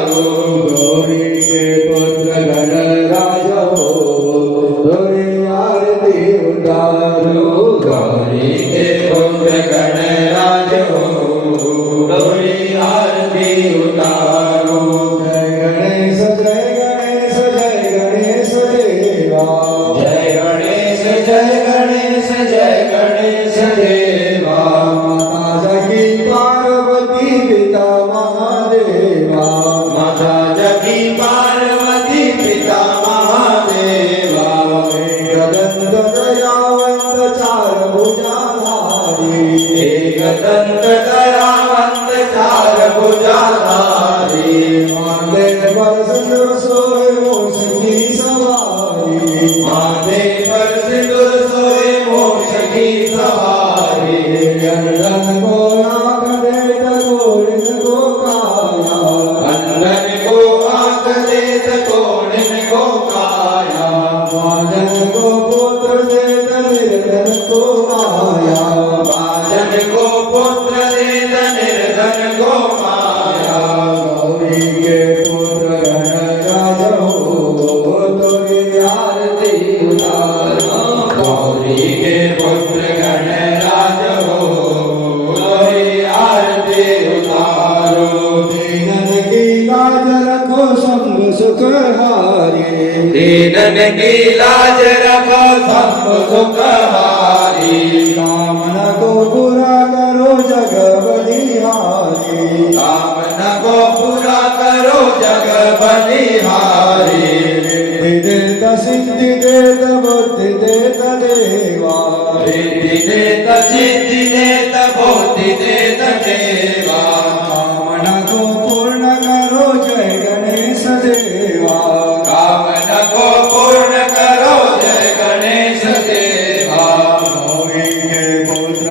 उतारो गौरी के पुत्र गणराज हो थोड़ी आरती उतारो गौरी के पुत्र गणराज हो थोड़ी आरती उतारो जय गणेश देवा जय गणेश जय गणेश जय गणेश देवा माता जगी पार्वती पिता महादेवा माता जगी पार्वती पिता महादेवा एकदंत दयावंत चार भुजाधारी एकदंत दयावंत चार भुजाधारी माते पर सुंदर सोए मोष की सवारी माथे पर सिंदूर सोए मोक्ष की सवारी अंधन को आँख देत कोढ़िन को काया अंधन को आँख देत कोढ़िन को काया बाजन को पुत्र देत निर्धन को माया बाजन को पुत्र देत निर्धन को माया गौरी के पुत्र गणराज हो तोरी आरती उतारो गौरी के पुत्र गणराज हो तोरी आरती उतारो दीनन की लाज रखो शंभु सुख हारी दीनन की लाज रखो सब सुख हारी कामना को पूरा करो जग बलिहारी कामना को पूरा करो जग बलिहारी देत सिद्धि देत बुद्धि देत देवा रिद्धि देत सिद्धि देत बुद्धि देत देवा कामना को पूर्ण करो जय गणेश देवा